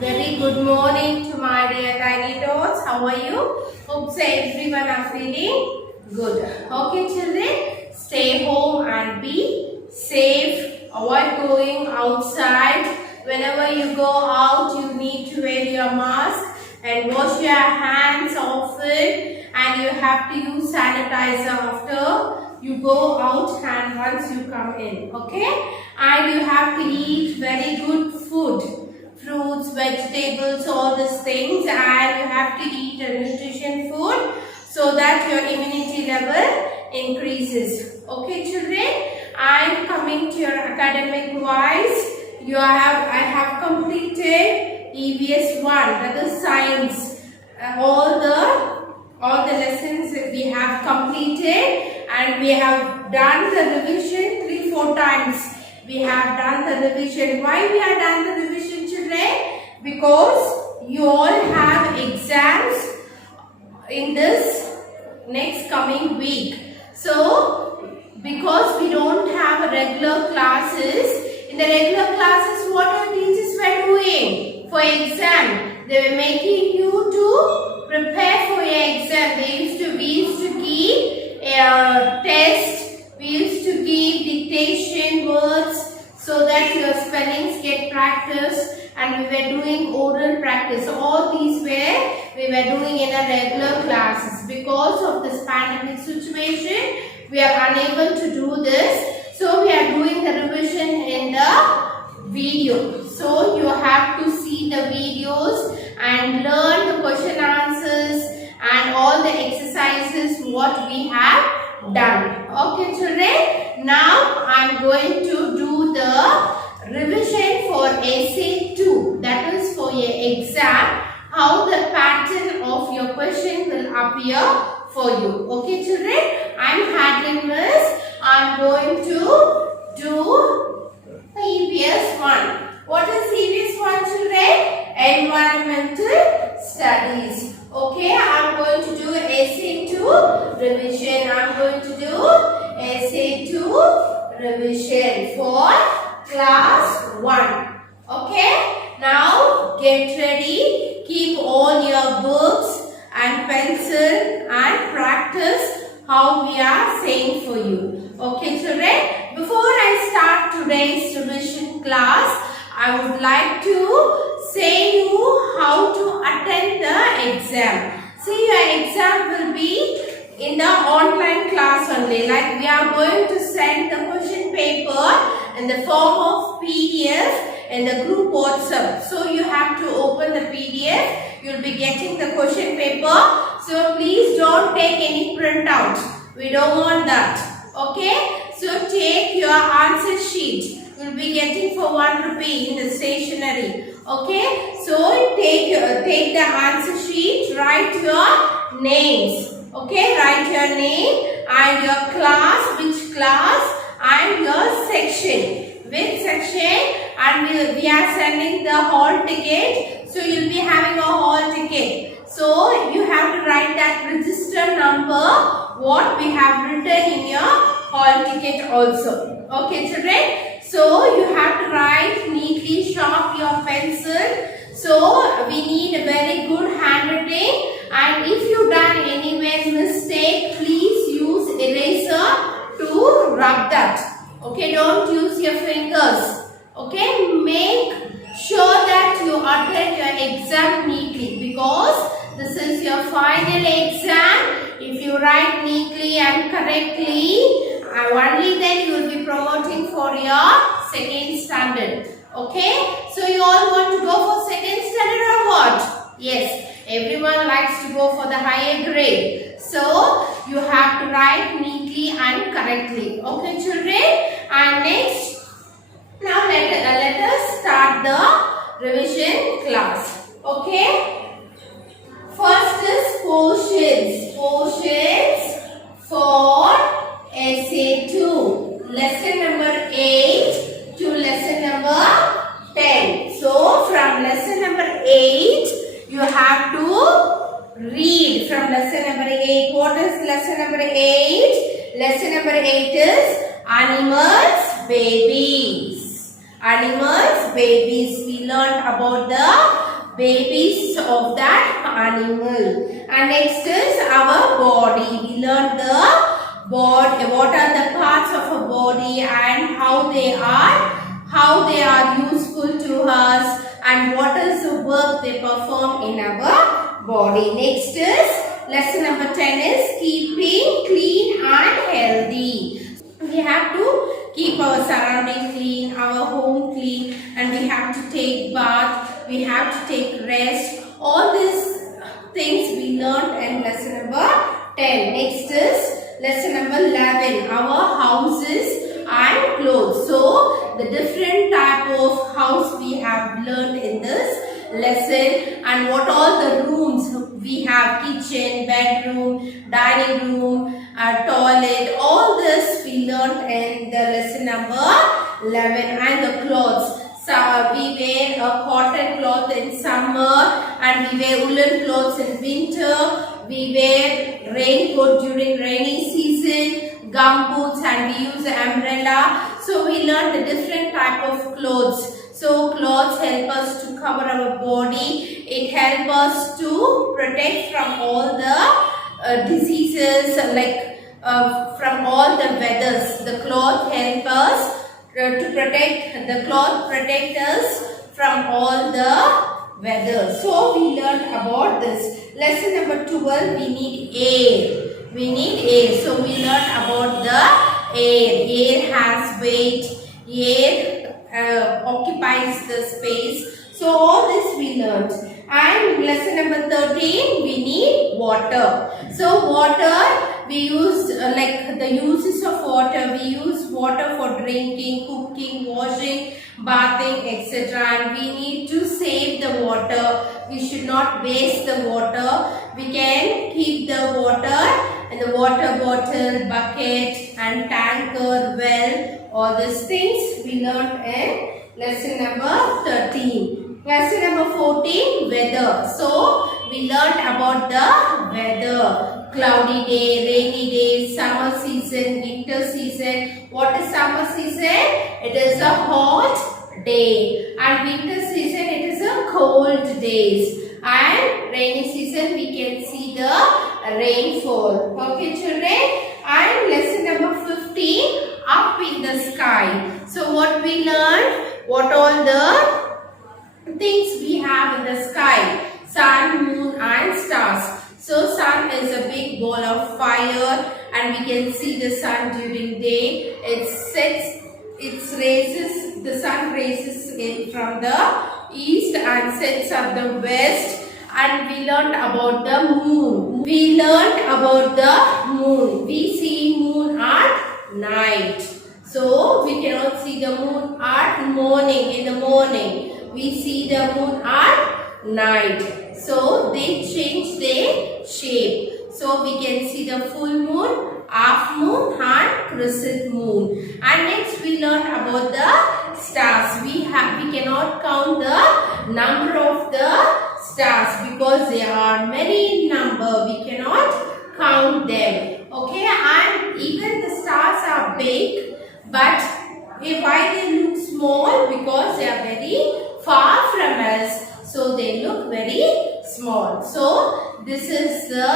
Very good morning to my dear tiny tots. How are you? Hope so everyone are feeling good. Okay children, stay home and be safe. Avoid going outside. Whenever you go out, you need to wear your mask and wash your hands often, and you have to use sanitizer after you go out and once you come in. Okay? And you have to eat very good food. Fruits, vegetables, all these things, and you have to eat a nutrition food so that your immunity level increases. Okay children, and coming to your academic wise, I have completed EVS1, that is science. All the lessons we have completed, and we have done the revision 3-4 times. We have done the revision. Why we have done the revision children? Because you all have exams in this next coming week. So, because we don't have regular classes, in the regular classes what our teachers were doing for exam? They were making you to prepare for your exam. We used to give a test. We used to give dictation words so that your spellings get practiced, and we were doing oral practice. So all these we were doing in a regular classes. Because of this pandemic situation, we are unable to do this. So we are doing the revision in the video. So you have to see the videos and learn the question answers and all the exercises what we have done. Okay children, now I am going to do the revision for SA2, that is for your exam, how the pattern of your question will appear for you. Okay children, I am handling this. I am going to do EVS1. What is EVS1 children? Environmental Studies. Okay, I am going to do SA2 revision. I am going to do SA2 revision for class 1. Okay, now get ready. Keep all your books and pencil and practice how we are saying for you. Okay children, before I start today's revision class, I would like to say you how to attend the exam. See, your exam will be in the online class only. Like we are going to send the question paper in the form of PDF in the group WhatsApp. So you have to open the PDF. You will be getting the question paper. So please don't take any printout. We don't want that. Okay? So take your answer sheet. You will be getting for 1 rupee in the stationery. Okay? So take the answer sheet. Write your names. Okay? Write your name and your class, which class, and your section. Which section, and we are sending the hall ticket. So you will be having a hall ticket. So you have to write that register number what we have written in your hall ticket also. Okay children? So you have to write neatly, sharp your pencil. So we need a very good handwriting, and if you done anywhere mistake, please use eraser to rub that. Okay, don't use your fingers. Okay, make sure that you attend your exam neatly, because this is your final exam. If you write neatly and correctly, only then you will be promoting for your 2nd standard. Okay, so you all want to go for 2nd standard or what? Yes, everyone likes to go for the higher grade. So you have to write neatly and correctly. Okay children, and next, now let us start the revision class. Okay, first is portions. Portions for SA2, lesson number 8 to lesson number 10. So from lesson number 8, you have to read from lesson number 8. What is lesson number 8? Lesson number 8 is animals, babies. Animals, babies. We learned about the babies of that animal. And next is our body. We learned the body, what are the parts of a body and how they are useful to us and what is the work they perform in our body. Next is lesson number 10 is keeping clean and healthy. We have to keep our surrounding clean, our home clean, and we have to take bath, we have to take rest. All these things we learned in lesson number 10. Next is lesson number 11, our houses and clothes. So the different type of house we have learned in this lesson and what all the rooms we have: kitchen, bedroom, dining room, toilet. All this we learned in the lesson number 11. And the clothes. So we wear a cotton cloth in summer and we wear woolen clothes in winter. We wear raincoat during rainy season, gumboots, and we use an umbrella. So we learned the different type of clothes. So clothes help us to cover our body. It helps us to protect from all the diseases, from all the weathers. The cloth help us to protect. The cloth protect us from all the weather. So we learned about this. Lesson number 12, we need air. We need air. So we learned about the air. Air has weight. Air occupies the space. So all this we learned. And lesson number 13, we need water. So water, we use the uses of water. We use water for drinking, cooking, washing, bathing, etc. And we need to save the water. We should not waste the water. We can keep the water in the water bottle, bucket and tanker, well. All these things we learned in lesson number 13. Lesson number 14, weather. So we learned about the weather. Cloudy day, rainy day, summer season, winter season. What is summer season? It is a hot day. And winter season, it is a cold days. And rainy season, we can see the rainfall. Okay, children? And lesson number 15, up in the sky. So what we learned? What all the things we have in the sky: sun, moon and stars. So sun is a big ball of fire and we can see the sun during day. The sun raises in from the east and sets at the west. And we learned about the moon. We learned about the moon. We see moon at night. So we cannot see the moon at morning, in the morning. We see the moon at night. So they change their shape. So we can see the full moon, half moon and crescent moon. And next we learn about the stars. We cannot count the number of the stars because there are many in number. We cannot count them. Okay, and even the stars are big, but why they look small? Because they are very far from us. So they look very small. So this is the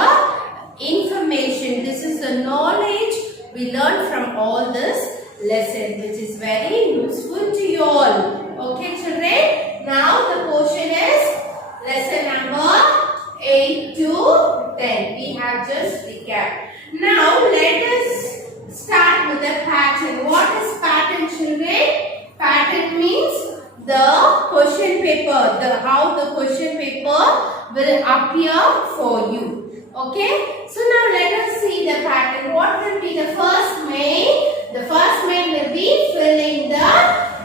information, this is the knowledge we learned from all this lesson, which is very useful to you all. Okay, children? Now the question is lesson number 8 to 10. We have just recapped. Now let us start with the pattern. What is pattern, children? Pattern means the question paper, how the question paper will appear for you. Okay, so now let us see the pattern. What will be the first main? The first main will be filling the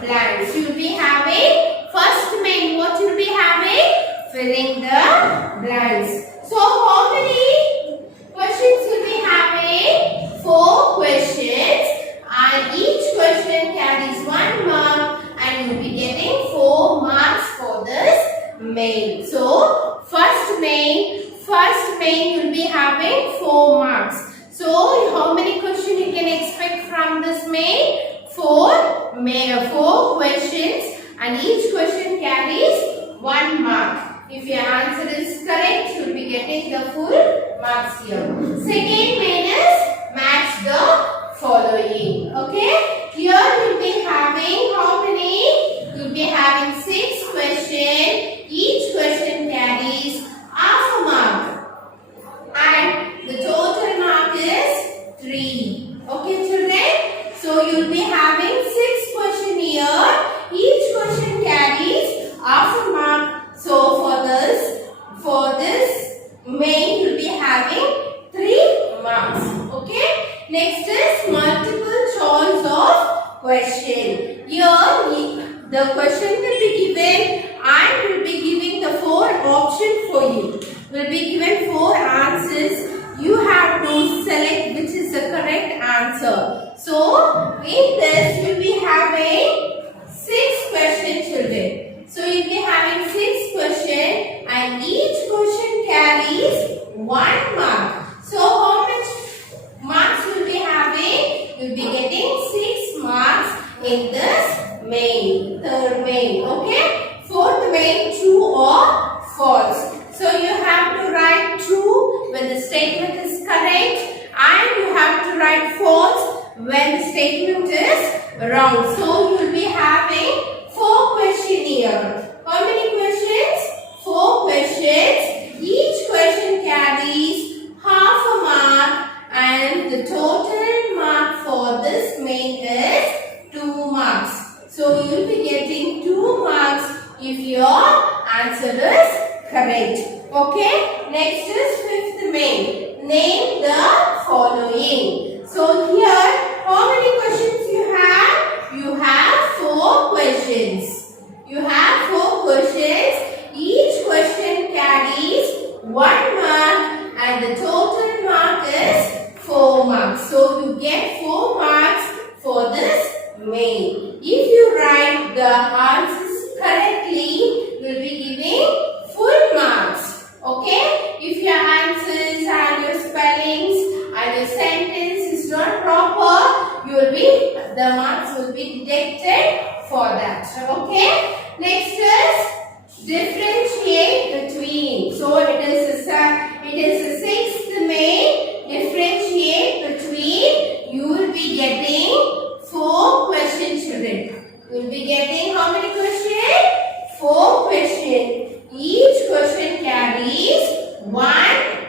blanks. You will be having first main. What you will be having? Filling the blanks. So how many questions you will be having? 4 questions, and each question carries 1 mark, and you will be getting 4 marks for this main. So first main you will be having 4 marks. So how many questions you can expect from this main? 4 questions, and each question carries 1 mark. your answer is correct, you will be getting the full marks here. Second main is match the following. Okay. Here you will be having how many? You will be having 6 questions. Each question carries half a mark. And the total mark is 3. Okay children. So you will be having 6 questions here. Each question carries half a mark. So for this main you will be having 3 marks. Okay. Next is multiple choice of question. Here the question will be given and will be giving the 4 options for you. Will be given 4 answers. You have to select which is the correct answer. So in this you will be having 6 questions children. So you will be having 6 questions and each question carries 1 mark. So how much marks you will be having? You will be getting 6 marks in this main, third main. Okay. Fourth main, true or false. So you have to write true when the statement is correct and you have to write false when the statement is wrong. So you will be having 4 questions here. How many questions? 4 questions. Each question carries half a mark and the total mark for this main is 2 marks. So you will be getting 2 marks if your answer is correct. Okay. Next is 5th main. Name the following. So here, how many questions you have? You have 4 questions. You have 4 questions. Each question carries 1 mark and the total mark is 4 marks. So you get 4 marks for this main. If you write the answers correctly, you will be giving full marks. Okay? If your answers and your spellings and your sentence is not proper, the marks will be deducted for that. Okay? Next is differentiate between. So it is a 6th main. Differentiate between. You will be getting 4 questions children. You will be getting how many questions? 4 questions. Each question carries 1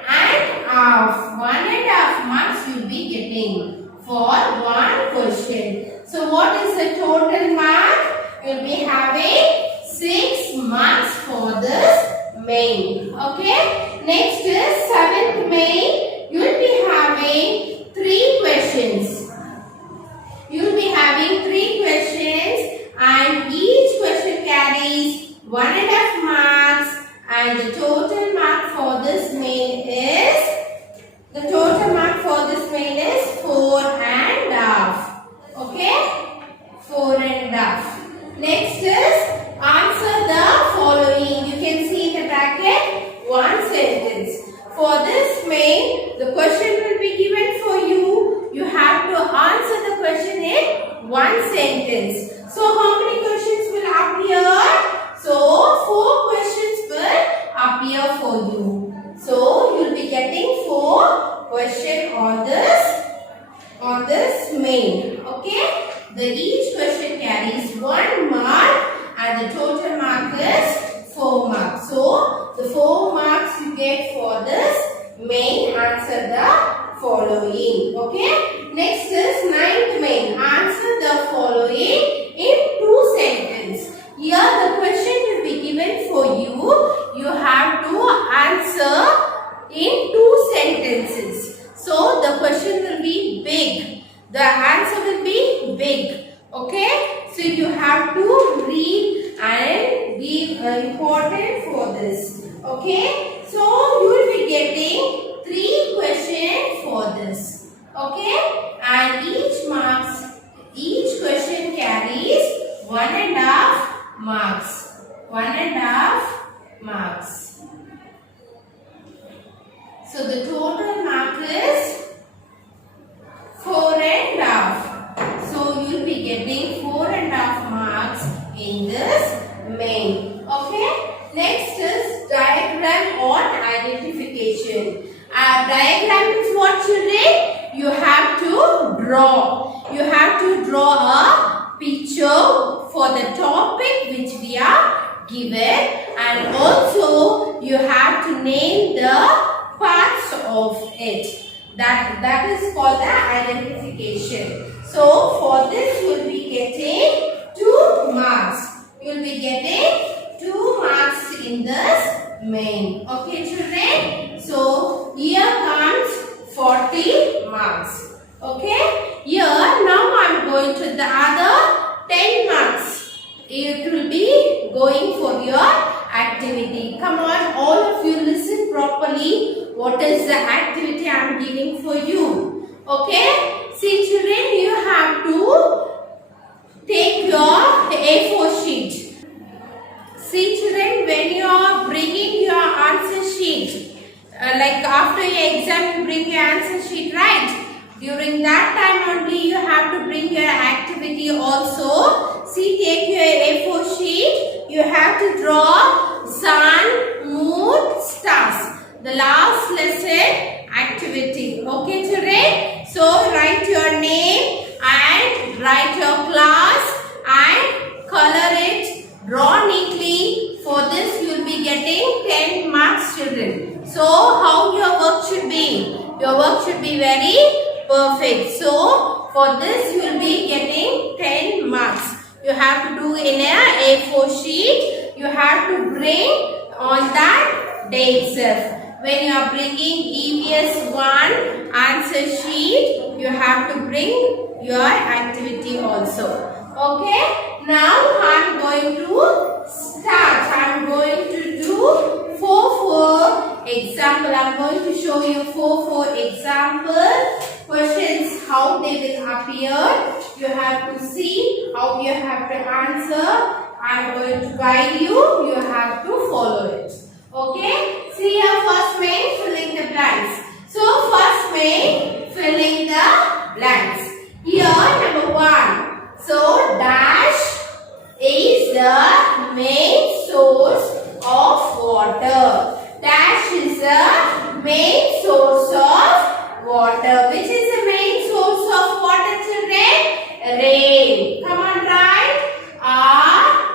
and half. 1 and half marks you will be getting for 1 question. So what is the total mark? You will be having 6 marks for this main. Okay. Next is 7th main. You will be having 3 questions. You will be having 3 questions and each question carries 1 and half marks and the total mark for this main is 4 and half. Okay? 4 and half. Next is answer the following. You can see in the bracket 1 sentence. For this main, the question will be given for you. You have to answer the question in 1 sentence. So how many questions will appear? So 4 questions will appear for you. So you will be getting 4 questions on this main. Okay? Each question carries 1 mark and the total mark is 4 marks. So the 4 marks you get for this main. Answer the following. Okay? Next is 9th main. Answer the following in 2 sentences. Here the question will be given for you. You have to answer in 2 sentences. So the question will be big. The answer will be big. Okay? So you have to read and be important for this. Okay? So you will be getting 3 questions for this. Okay? And each question carries 1 and half marks. 1 and half marks. So the total mark is 4 and half. So you will be getting 4 and half marks in this main. Okay. Next is diagram. and also you have to name the parts of it. That is called the identification. So for this you will be getting 2 marks. You will be getting 2 marks in this main. Okay children. So here comes 40 marks. Okay. Here now I am going to the other 10 marks. It will be going for your activity. Come on, all of you listen properly. What is the activity I am giving for you? Okay. See children, you have to take your A4 sheet. See children, when you are bringing your answer sheet, like after your exam you bring your answer sheet, right? During that time only you have to bring your activity also. See, take your A4 sheet. You have to draw sun, moon, stars. The last lesson activity. Okay children? So write your name and write your class and color it. Draw neatly. For this you will be getting 10 marks children. So how your work should be? Your work should be very perfect. So for this you will be getting 10 marks. You have to do in a A4 sheet. You have to bring on that day itself. When you are bringing Evs1 answer sheet, you have to bring your activity also. Okay. Now I am going to start. I am going to do 4 example. I am going to show you 4 example questions, how they will appear. You have to see how you have to answer. I am going to guide you. You have to follow it. Okay. See your first main, filling the blanks. So first main, filling the blanks. Here number 1. So dash is the main source of water. Dash is the main source of water. Which is the main source of water children? Rain. Come on, write. R-A-I-N.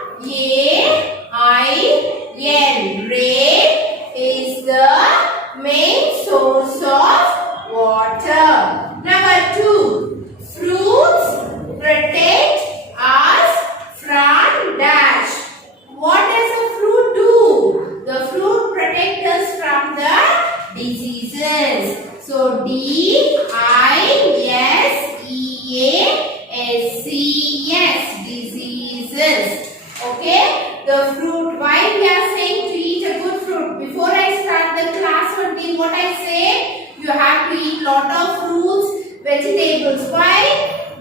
Rain is the main source of water. Number 2. Fruits protect us from dash. What does a fruit do? The fruit protects us from the diseases. So D-I-S-E-A-S-E-S, diseases. Okay. The fruit. Why we are saying to eat a good fruit? Before I start the class only, what I say? You have to eat lot of fruits, vegetables. Why?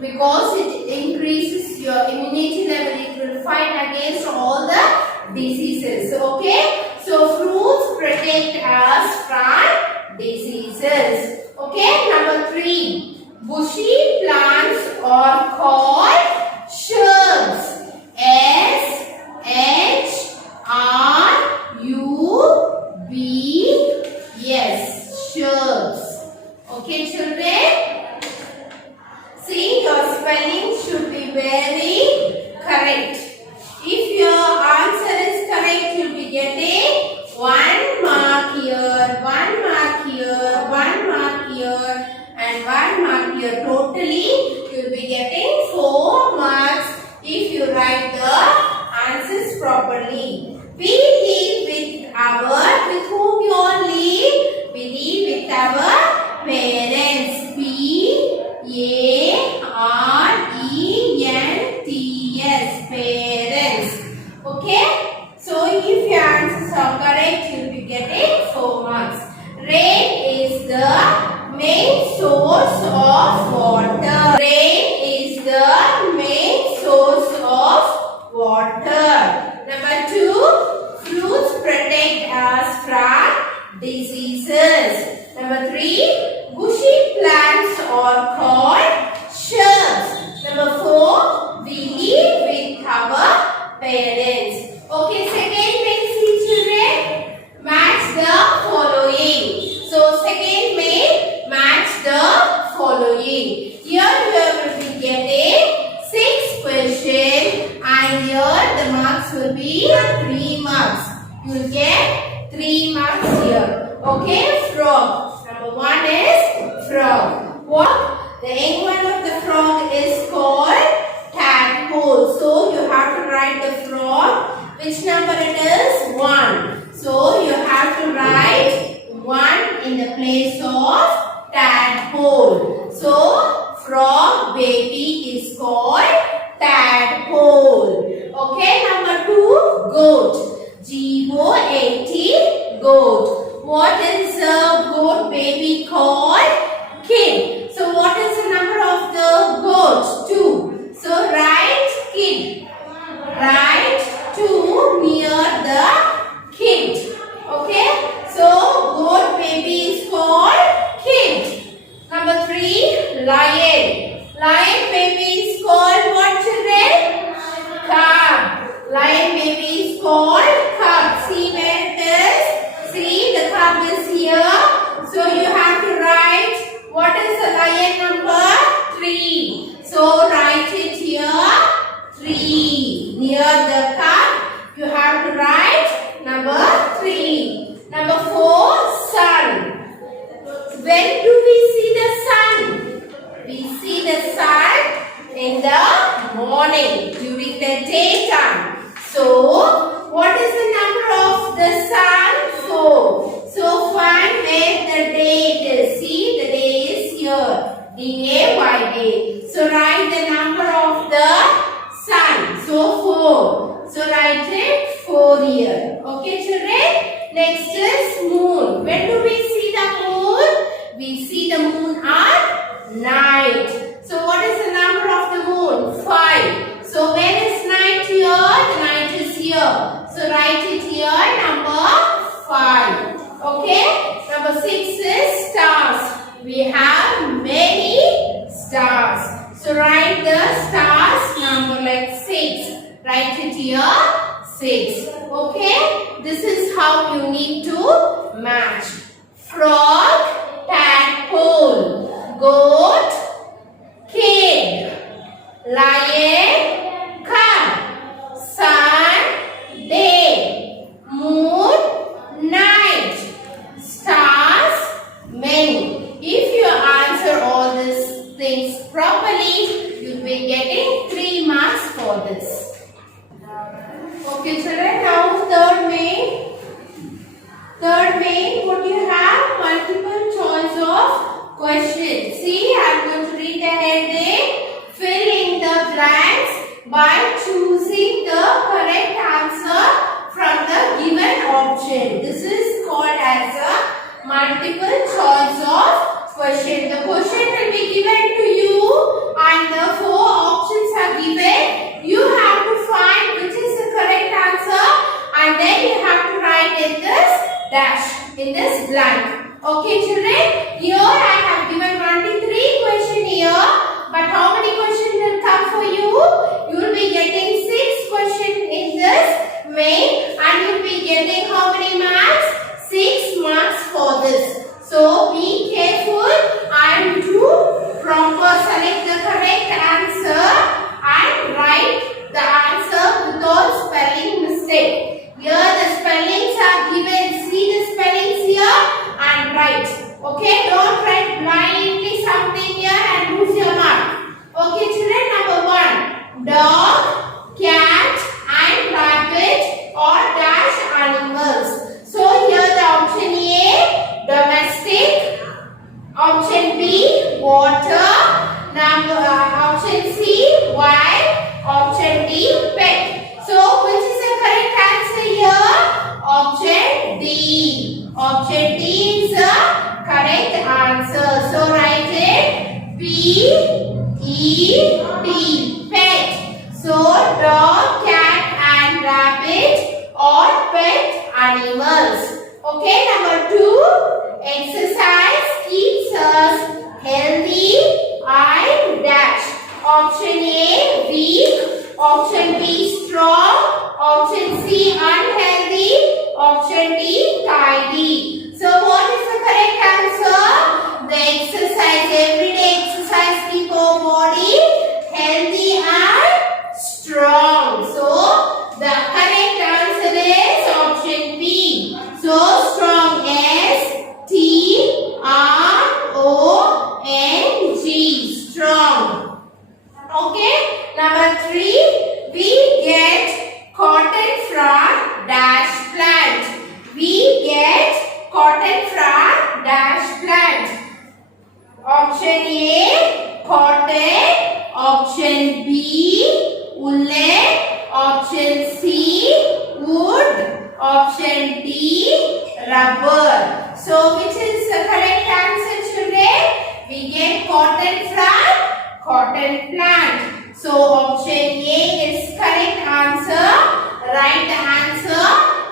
Because it increases your immunity level. It will fight against all the diseases. Okay. So fruits protect us from diseases. Okay. Number 3. Bushy plants are called shrubs. S-H-R-U-B-S. Shrubs. Okay children? See, your spelling should be very correct. If your answer is correct, you will be getting 1 mark here, 1 mark here, 1 mark here and 1 mark here. Totally, you will be getting 4 marks if you write the answers properly. We live with whom we all live? We live with our parents. P-A-R-E-N-T-S. Parents. Okay. So if your answers are correct, you will be getting 4 marks. Rain is the main source of water. Rain is the main source of water. Number 2, fruits protect us from diseases. Number 3, bushy plants are called shrubs. Number 4, we live with our parents. Okay, second main, see children, match the following. So second main, match the following. Here you will be getting 6 questions and here the marks will be 3 marks. you will get 3 marks here. Okay, frog. Number 1 is frog. What? The young one of the frog is called tadpole. So you have to write the frog. Which number it is? 1. So you have to write 1 in the place of tadpole. So frog baby is called tadpole. Okay, number 2, goat. G-O-A-T, goat. What is a goat baby called? Kid. So what is the number of the goat? 2. So write kid. Write 2 near the kid. Okay. So goat baby is called kid. Number 3, lion. Lion baby is called what, children? Cub. Lion baby is called cub. See where it is? See, the cub is here. So you have to write, what is the lion number? 3. So write it here, 3. Near the cub, you have to write number 3. Number 4, sun. When do we see the sun? We see the sun in the morning, during the daytime. So, what is the number of the sun? 4. So, find where the day is. See, the day is here. D-A-Y, day. So, write the number of the sun. So, 4. So, write it 4 here. Okay, children? Next is moon. When do we see the moon? We see the moon at night. So, what is the number of the moon? 5. So, when is night here? The night is here. So, write it here, number 5. Okay? Number 6 is stars. We have many stars. So, write the stars number like 6. Write it here, 6. Okay? This is how you need to match. Frog, tadpole, goat, kid, lion, cub, sun, day, moon, night, stars, many. If you answer all these things properly, you will be getting 3 marks for this. Okay, children, now third main. Third main, what you have? Multiple choice of questions. See, I am going to read the heading. Fill in the blanks by choosing the correct answer from the given option. This is called as a multiple choice of question. The question will be given to you and the 4 options are given. You have to find which is the correct answer and then you have to write in this dash, in this blank. Okay, children? Here I have given 23 questions here. But how many questions will come for you? You will be getting 6 questions in this main and you will be getting how many marks? 6 marks for this. So be careful and do proper select the correct answer and write the answer without spelling mistake. Here the spellings are given. See the spellings here and write. Okay, don't write blindly something here and lose your mark. Okay, children, number 1. Dog, cat and rabbit or dash animals. So here the option A, domestic. Option B, water. Option C, wild. Option D, pet. So which is the correct answer here? Option D. Option D is the correct answer. So write it P-E-T, pet. So dog, cat and rabbit or pet animals. Okay, number 2, exercise keeps us healthy and dash. Option A, weak. Option B, strong. Option C, unhealthy. Option D, tidy. So what is the correct answer? The exercise, everyday exercise keep our body healthy and strong. So the correct answer is option 3. Rubber. So which is the correct answer, children? We get cotton from cotton plant. So option A is correct answer. Write the answer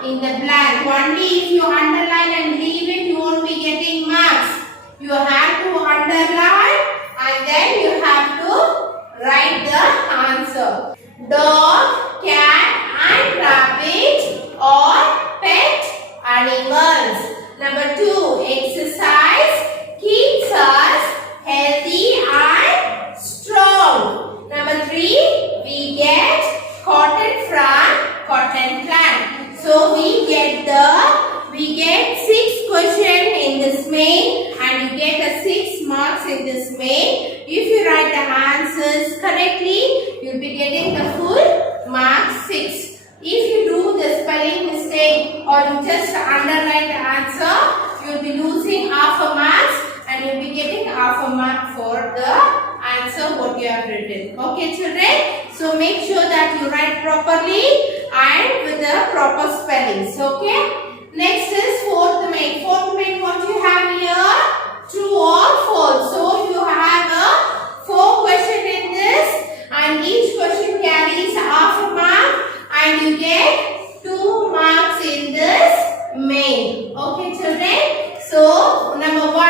in the blank. Only if you underline and leave it, you won't be getting marks. You have to underline and then you have to write the answer. Dog, cat and rabbit are pet animals. Number 2, exercise keeps us healthy and strong. Number 3, we get cotton from cotton plant. So we get 6 questions in this main and you get a 6 marks in this main. If you write the answers correctly, you'll be getting the full marks 6. If you do the spelling mistake or you just underline the answer, you'll be losing half a mark and you'll be getting half a mark for the answer what you have written. Okay, children? So make sure that you write properly and with the proper spellings. Okay? Next is fourth main. Fourth main, what you have here? True or false. So you have 4 questions in this and each question carries half a mark and you get 2 marks in this main. Okay, children? So number 1,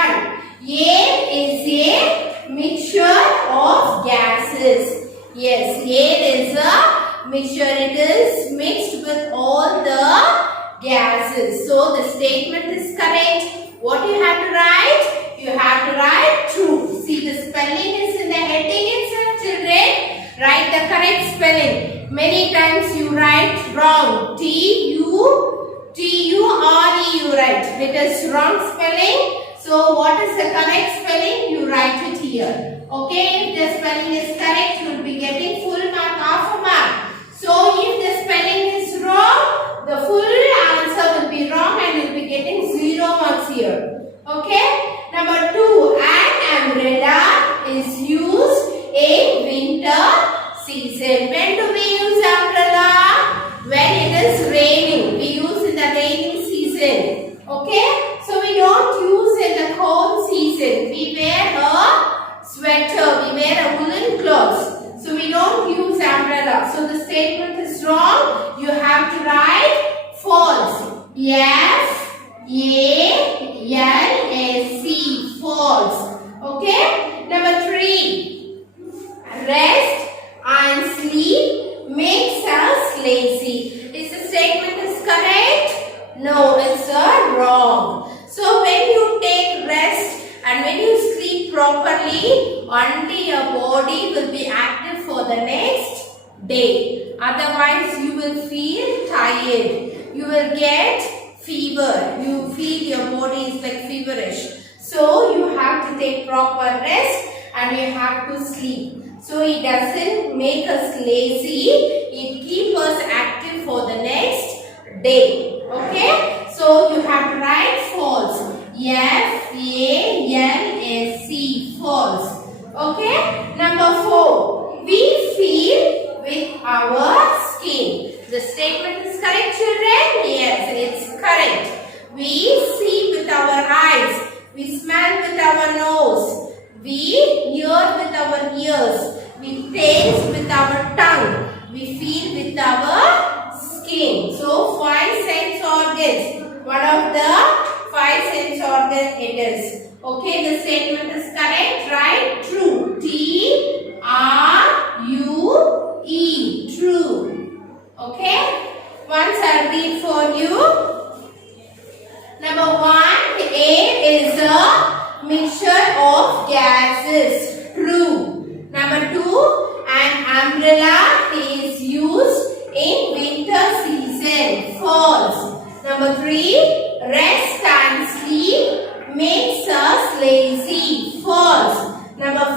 air is a mixture of gases. Yes, air is a mixture. It is mixed with all the gases. So the statement is correct. What you have to write? You have to write true. See, the spelling is in the heading itself, children. Write the correct spelling. Many times you write wrong. T-U-R-E you write. It is wrong spelling. So what is the correct spelling? You write it here. Okay, if the spelling is correct, you will be getting full mark, half a mark. So if the spelling is wrong, the full answer will be wrong and you will be getting 0 marks here. Okay. Number 2, an umbrella is used in winter season. When do we use umbrella? When it is raining. We use in the rainy season. Okay. So we don't use in the cold season. We wear a sweater. We wear a woolen clothes. So we don't use umbrella. So the statement is wrong. You have to write false. F-A-L-S-E. False. Okay. Number 3. Rest and sleep makes us lazy. Is the statement is correct? No, it's wrong. So when you take rest and when you sleep properly, only your body will be active for the next day. Otherwise, you will feel tired. You will get fever. You feel your body is like feverish. So you have to take proper rest and you have to sleep. So it doesn't make us lazy. It keeps us active for the next day. Okay. So you have to write false. F-A-L-S-E. False. Okay. Number 4. We feel with our skin. The statement is correct, children? Yes, it's correct. We see with our eyes. We smell with our nose. We hear with our ears. We taste with our tongue. We feel with our skin. So 5 sense organs. One of the 5 sense organs it is. Okay, the statement is correct, right? True. T-R-U-E. True. Okay. Once I read for you. Number 1. Air is a mixture of gases. True. Number 2. An umbrella is used in winter season. False. Number 3. Rest and sleep makes us lazy. False. Number